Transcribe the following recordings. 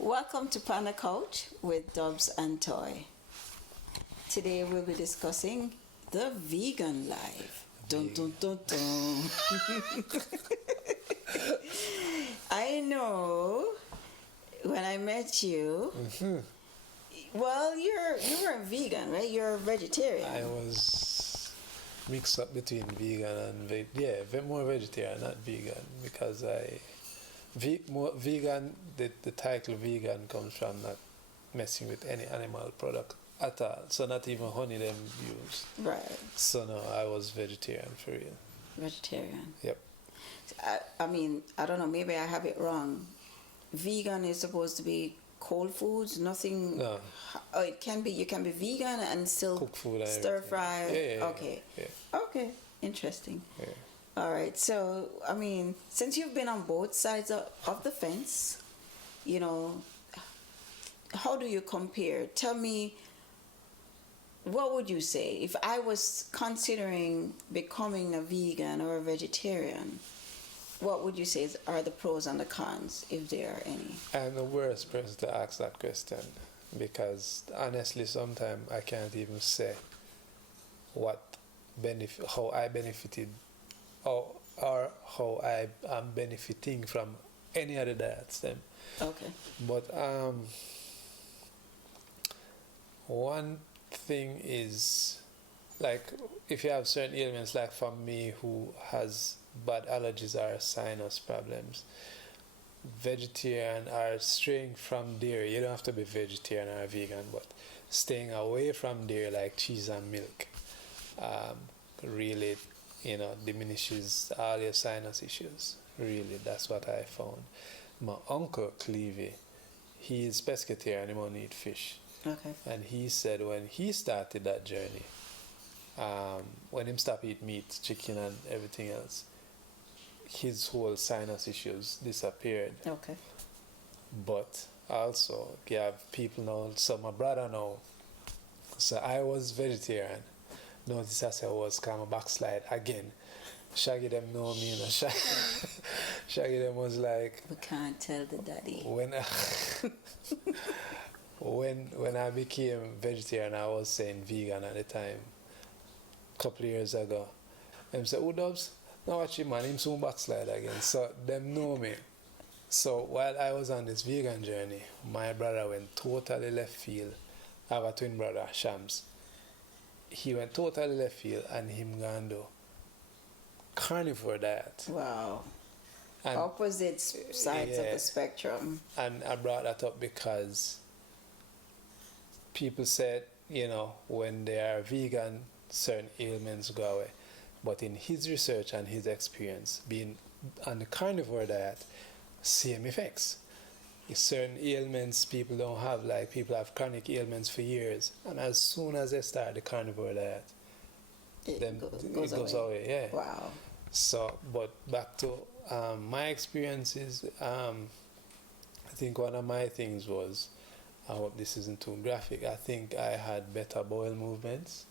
Welcome to Panda Couch with Dubz N Toy. Today we'll be discussing the vegan life. Dun dun dun dun. I know when I met you, well, you weren't vegan, right? You're a vegetarian. I was mixed up between vegan and more vegetarian, not vegan, because vegan. The title vegan comes from not messing with any animal product at all. So not even honey them use. Right. So no, I was vegetarian for real. Vegetarian. Yep. I mean, I don't know, maybe I have it wrong. Vegan is supposed to be cold foods, nothing. No. Oh, it can be. You can be vegan and still Cook food and stir fry. Yeah. Okay. Yeah. Okay. Interesting. Yeah. All right. So, I mean, since you've been on both sides of the fence, you know, how do you compare? Tell me, what would you say if I was considering becoming a vegan or a vegetarian? What would you say are the pros and the cons, if there are any? I'm the worst person to ask that question because honestly, sometimes I can't even say how I benefited or how I am benefiting from any other diets. Them. Okay. But one thing is, like, if you have certain ailments, like for me who has bad allergies or sinus problems, vegetarian or straying from dairy, you don't have to be vegetarian or vegan, but staying away from dairy like cheese and milk really, diminishes all your sinus issues. Really, that's what I found. My uncle Clevey, he is pescatarian, he won't eat fish. Okay. And he said when he started that journey, when he stopped eating meat, chicken and everything else, his whole sinus issues disappeared. Okay. But also, you have people now, so my brother now, so I was vegetarian. Notice I said I was kind of backslide again. Shaggy them know me, Shaggy them was like, we can't tell the daddy. When I became vegetarian, I was saying vegan at the time, a couple of years ago. Them said, "Oh, Dubz, now watch him, man, him soon backslide again." So them know me. So while I was on this vegan journey, my brother went totally left field. I have a twin brother, Shams. He went totally left field and him gone do carnivore diet. Wow. And opposite sides of the spectrum. And I brought that up because people said, when they are vegan, certain ailments go away. But in his research and his experience, being on the carnivore diet, same effects. Certain ailments people don't have, like people have chronic ailments for years, and as soon as they start the carnivore diet, it goes away. Yeah. Wow. So, but back to my experiences, I think one of my things was, I hope this isn't too graphic, I think I had better bowel movements,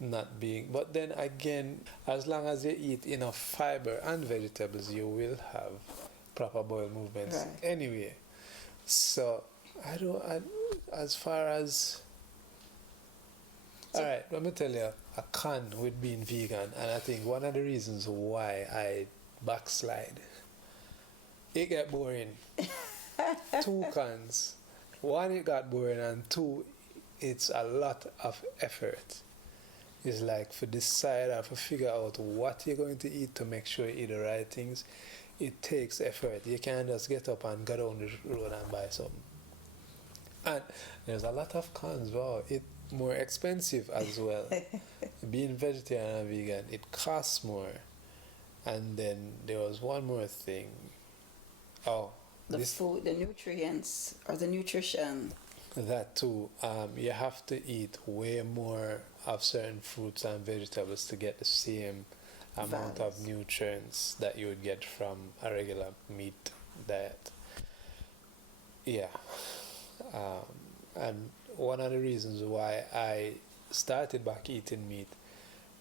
but then again, as long as you eat enough fiber and vegetables, you will have proper bowel movements anyway. So, as far as, alright, let me tell you a con with being vegan, and I think one of the reasons why I backslide, it got boring. Two cons. One, it got boring, and two, it's a lot of effort. It's like for decide or to figure out what you're going to eat to make sure you eat the right things. It takes effort. You can't just get up and go down the road and buy something. And there's a lot of cons. Wow, it's more expensive as well. Being vegetarian and vegan, it costs more. And then there was one more thing. Food, the nutrients or the nutrition. That too. You have to eat way more of certain fruits and vegetables to get the same amount of nutrients that you would get from a regular meat diet. Yeah. And one of the reasons why I started back eating meat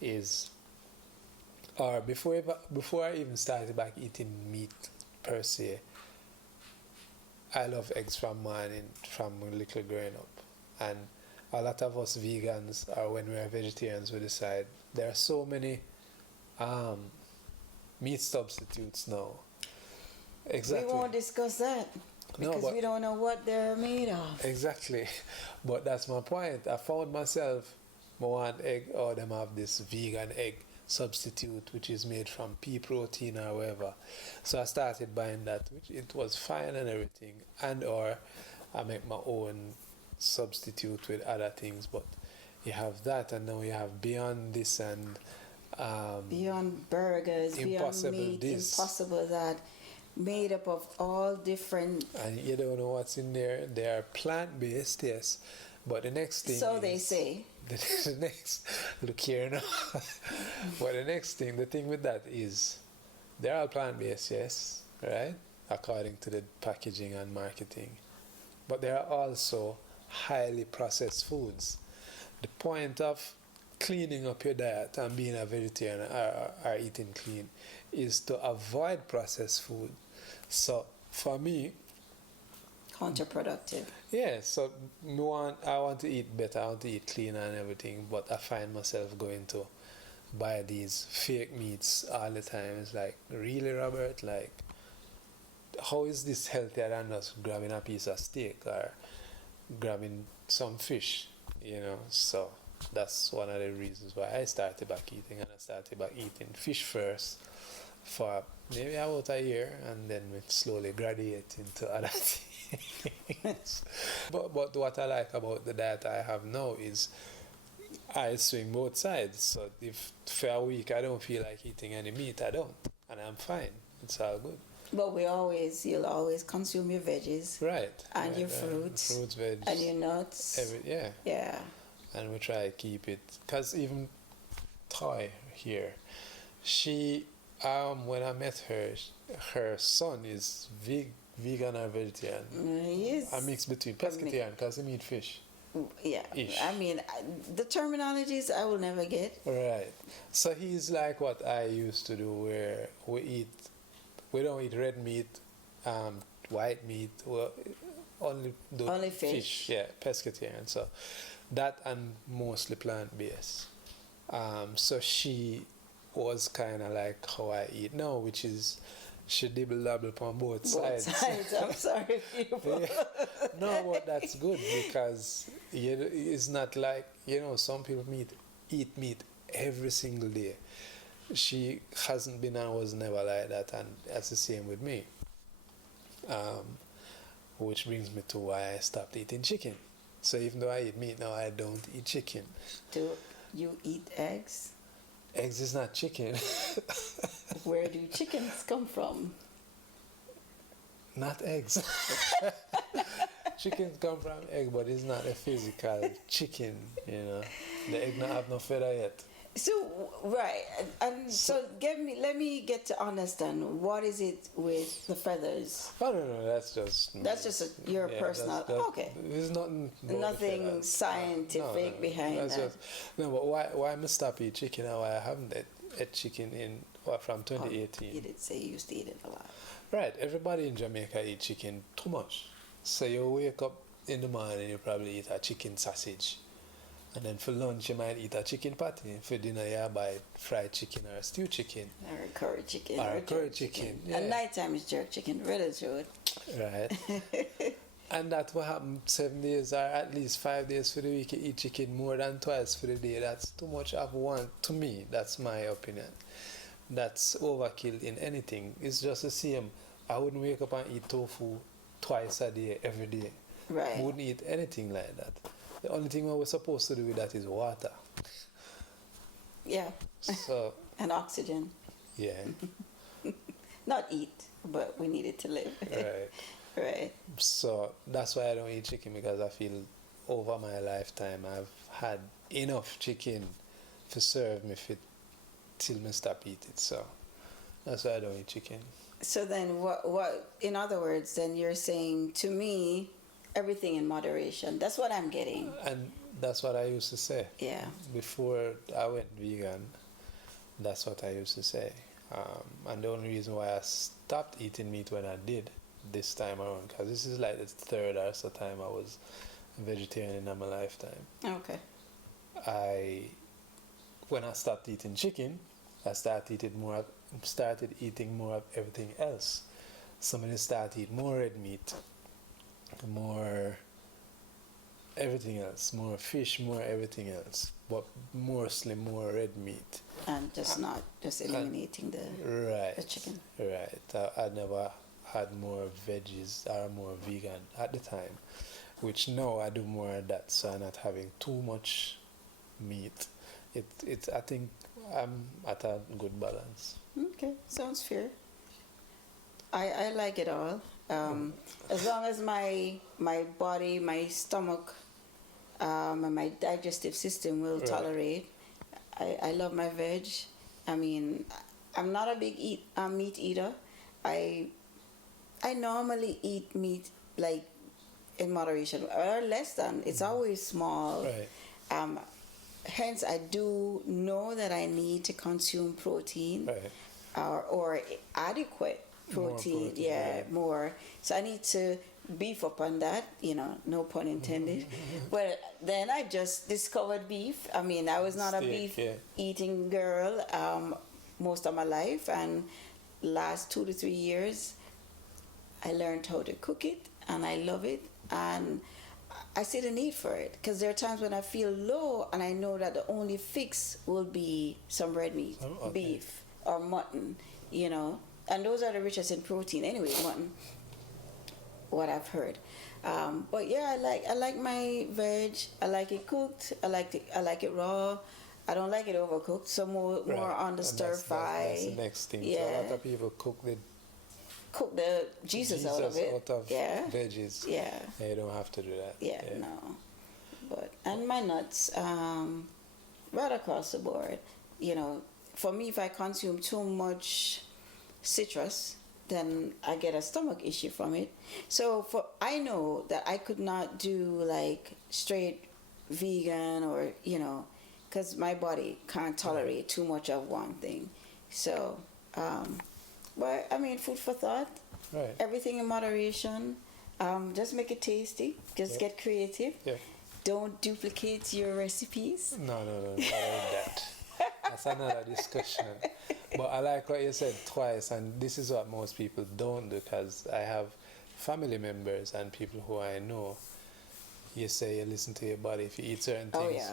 is, or before I even started back eating meat per se, I love eggs from morning, from little growing up. And a lot of us vegans, or when we are vegetarians, we decide there are so many meat substitutes now. Exactly. We won't discuss that because we don't know what they're made of. Exactly. But that's my point. I found myself, I want egg, or them have this vegan egg substitute which is made from pea protein or whatever. So I started buying that, which it was fine and everything. And or I make my own substitute with other things, but you have that, and now you have beyond this and beyond burgers, Impossible beyond meat, this. impossible that, made up of all different. And you don't know what's in there. They are plant-based, yes, but the next thing So they say. the next, look here now. But the next thing, the thing with that is they're all plant-based, yes, right, according to the packaging and marketing, but they are also highly processed foods. The point of cleaning up your diet and being a vegetarian or eating clean is to avoid processed food. So for me, Counterproductive. yeah, so I want to eat better, I want to eat cleaner and everything, but I find myself going to buy these fake meats all the time. It's like, really, Robert? Like, how is this healthier than just grabbing a piece of steak or grabbing some fish, you know? So that's one of the reasons why I started back eating, and I started back eating fish first for maybe about a year, and then we slowly graduate into other things. But what I like about the diet I have now is I swing both sides. So if for a week I don't feel like eating any meat, I don't, and I'm fine. It's all good. But you'll always consume your veggies. Right. And right, your fruits. Fruits, veg. And your nuts. Yeah. Yeah. And we try to keep it, because even Toy here, she when I met her, her son is vegan or vegetarian. Yes. A mix between pescatarian, because he eat fish. Yeah. Ish. I mean, the terminologies I will never get. Right. So he's like what I used to do, where we don't eat red meat, white meat, only fish. Yeah, pescatarian. So that, and mostly plant-based. So she was kind of like how I eat now, which is she dibble-dabble on both sides. I'm sorry, people. Yeah. No, but that's good, because it's not like, some people eat meat every single day. She hasn't been and was never like that, and that's the same with me. Which brings me to why I stopped eating chicken. So even though I eat meat now, I don't eat chicken. Do you eat eggs? Eggs is not chicken. Where do chickens come from? Not eggs. Chickens come from egg, but it's not a physical chicken, The egg not have no feather yet. So, right, and so let me get to understand, what is it with the feathers? Oh, no, that's just... That's just your personal... okay. There's nothing scientific behind that. No, but why I stop eating chicken now? I haven't ate chicken from 2018. You did say you used to eat it a lot. Right, everybody in Jamaica eat chicken too much. So you wake up in the morning, you probably eat a chicken sausage. And then for lunch, you might eat a chicken patty. For dinner, you buy fried chicken or stewed chicken. Or curry chicken. Or curry chicken. Yeah. At night time is jerk chicken, really true. Right. And that's what happened 7 days or at least 5 days for the week. You eat chicken more than twice for the day. That's too much of one. To me, that's my opinion. That's overkill in anything. It's just the same. I wouldn't wake up and eat tofu twice a day, every day. Right. I wouldn't eat anything like that. The only thing we're supposed to do with that is water. Yeah. So. And oxygen. Yeah. Not eat, but we need it to live. Right. Right. So that's why I don't eat chicken, because I feel over my lifetime I've had enough chicken to serve me till I stop eating. So that's why I don't eat chicken. So then what in other words, then you're saying to me, everything in moderation. That's what I'm getting. And that's what I used to say. Yeah. Before I went vegan, that's what I used to say. And the only reason why I stopped eating meat when I did this time around, because this is like the third or so time I was a vegetarian in my lifetime. Okay. When I stopped eating chicken, I started eating more of everything else. Somebody started eating more red meat, more everything else, more fish, more everything else, but mostly more red meat. And just eliminating the chicken. Right. I never had more veggies or more vegan at the time, which now I do more of that, so I'm not having too much meat. I think I'm at a good balance. Okay, sounds fair. I like it all. As long as my body, my stomach, and my digestive system will tolerate. I love my veg. I mean, I'm not a big meat eater. I normally eat meat like in moderation or less than. It's always small. Right. Hence, I do know that I need to consume protein, or adequate protein. More. So I need to beef up on that, no pun intended. But then I just discovered beef. I mean, I was not a beef eating girl most of my life, and last 2 to 3 years I learned how to cook it, and I love it, and I see the need for it, because there are times when I feel low and I know that the only fix will be some red meat, beef or mutton, and those are the richest in protein anyway, mutton, what I've heard. But yeah, I like my veg. I like it cooked. I like it raw. I don't like it overcooked. So more on the stir fry. That's the next thing. Yeah. So a lot of people cook the Jesus out of it. Veggies. Yeah. You don't have to do that. Yeah. No. And my nuts, right across the board. For me, if I consume too much citrus, then I get a stomach issue from it. So I know that I could not do like straight vegan, or because my body can't tolerate too much of one thing. So, but I mean, food for thought. Right. Everything in moderation. Just make it tasty. Just get creative. Yeah. Don't duplicate your recipes. No, I don't like that. That's another discussion. But I like what you said twice, and this is what most people don't do, because I have family members and people who I know. You say you listen to your body if you eat certain things. Oh, yeah.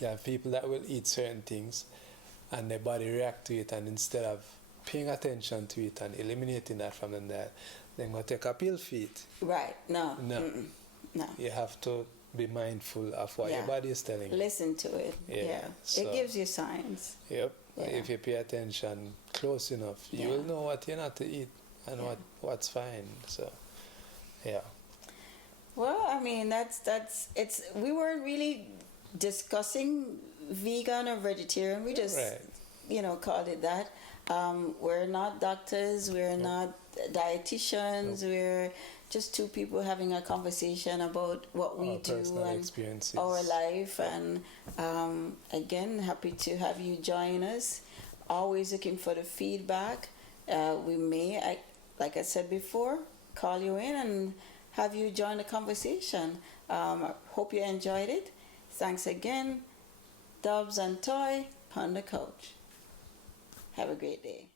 You have people that will eat certain things and their body react to it, and instead of paying attention to it and eliminating that from them, they're going to take a pill for it. Right. No. No. You have to be mindful of what your body is telling you. Listen to it. Yeah. So, it gives you signs. Yep. Yeah. If you pay attention close enough, you will know what you're not to eat and what's fine. So, yeah. Well, I mean, it's. We weren't really discussing vegan or vegetarian. We just, called it that. We're not doctors. We're not dietitians. We're just two people having a conversation about what we do and our life. And again, happy to have you join us. Always looking for the feedback. We may, like I said before, call you in and have you join the conversation. Hope you enjoyed it. Thanks again. Dubz N Toy on the couch. Have a great day.